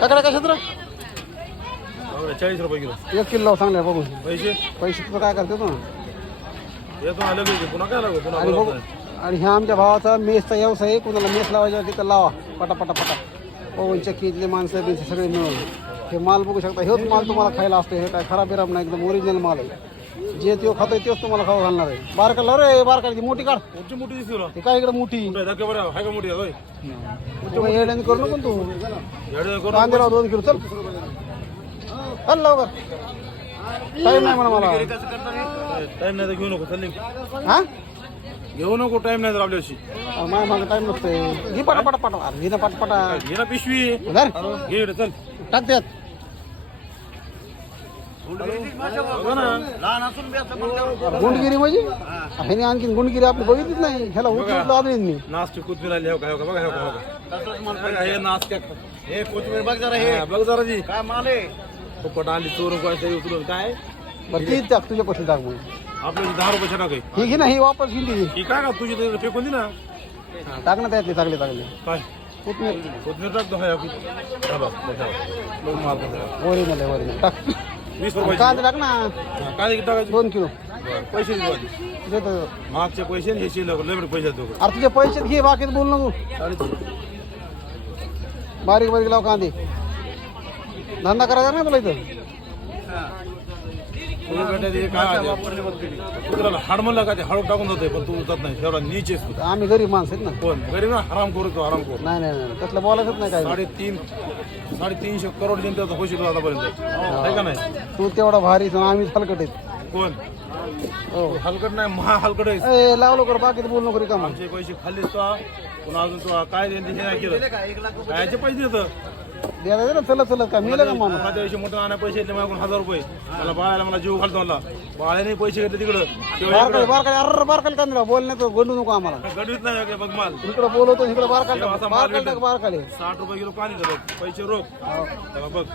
काकडा कशात रे? 40 रुपये kilo 1 kilo चांगले बघू. पैसे पैसे तुझं काय करते तू? येतो आलं की पुन्हा काय लागू पुन्हा आणि बघू बोलत नाही. आणि ह्या आमच्या भावाचा मेसचा व्यवसाय आहे. कुणाला मेस लावायचा तिथं लावा पटा पटा पटा. पवन चक्कीतले माणसं बिनसे सगळे मिळून हे माल बघू शकता. हेच माल तुम्हाला खायला असतो. हे काय खराब बिराब नाही, एकदम ओरिजिनल माल आहे. जे तो खातोय तेच तुम्हाला खाऊ घालणार आहे. बारकाला रे बारकाला मोठी काढ. मोठी मोठी दिसते तुला ती काय इकडे मोठी धक्के बरं हाय का मोठी आहे होय येड्याने करू नको तू. येडे करू कांदे लाव 2 किलो चल चल लवकर. टाईम नाही म्हणा मला. टाइम नाही तर घेऊ नको चल निघ. हा घेऊ नको टाइम नाही तर आपल्याशी माझ्या मागे टाईम नसतोय. घे पटा पटा पटा. अरे घे ना पटा पटा. घे ना पिशवी धर घे इकडे, चल टाक त्यात. बघा ना गुंडगिरी म्हणजे ह्याने आणखीन गुंडगिरी आपली बघितलीच नाही. ह्याला उचलून आदळीन मी. नाचची कोथमीर आली हो का बघा हो का हे नाच काय हे कोथमीर बघ जरा हे बघ जरा जी काय माल आहे पोपट आली चोरून काय तरी उचलून काय बरं ती टाक तुझ्या पैसे टाक मग. आपल्याला 10 रुपये टाक आहे ही घे ना ही वापस घेऊन दे. ही काय का तुझी तर फेकून दे ना टाक ना त्यातले चांगले चांगले काय कोथमीर कोथमीर टाक दो हाय आपली हा बघ लोक माल करतात. ओरिजिनल आहे ओरिजिनल. टाक 20 रुपये कांदे टाक ना काय टाकायचे 2 किलो पैसे देऊ आधी. देतो. मागचे पैसे आणि हे शिल्लक लय पैसे देतो अरे तुझे पैसे घे बाकीच बोल नको. बारीक बारीक लाव कांदे. धंदा करायचा ना तुला इथं. कुत्र्याला हाड म्हणलं का ते हळू टाकून जातोय पण तू उचत नाही तेवढा नीच आहेस तू. आम्ही गरीब माणसं आहेत ना. कोण गरीब ना हराम करू तो हराम करू नाही नाही नाही त्यातलं बोलायचंच नाही काय. 350 करोड जनतेचा पैसे तुला आतापर्यंत आहे का नाही तू तेवढा भारी आम्ही हलकट आहेत. कोण हो हलकट नाही महा हलकट आहेस. ए लावलो कर बाकीच बोल नको रिकामा. आमचे पैसे खाल्लेस तू पुन्हा अजून तू काय हे नाही केलं कायचे पैसे देतं द्यायला ना चला चला काय मिळलं का मामा. माझ्या दिवशी मोठं आणा पैसे घेतले माझ्याकडून 1000 रुपये मला बाळाला मला जीव घालतो मला बाळाने पैसे घेतले तिकडं बारकाली बारकाली अरे बारकाली कांदे बोलण्याचं गोंडू नको आम्हाला. गडवीत नाही का बघ माल इकडे बोलवतो इकडे बारकाली असा माल बारकाली टाक बारकाली. 60 रुपये किलो पाणी देतो पैसे रोख तेव्हा बघ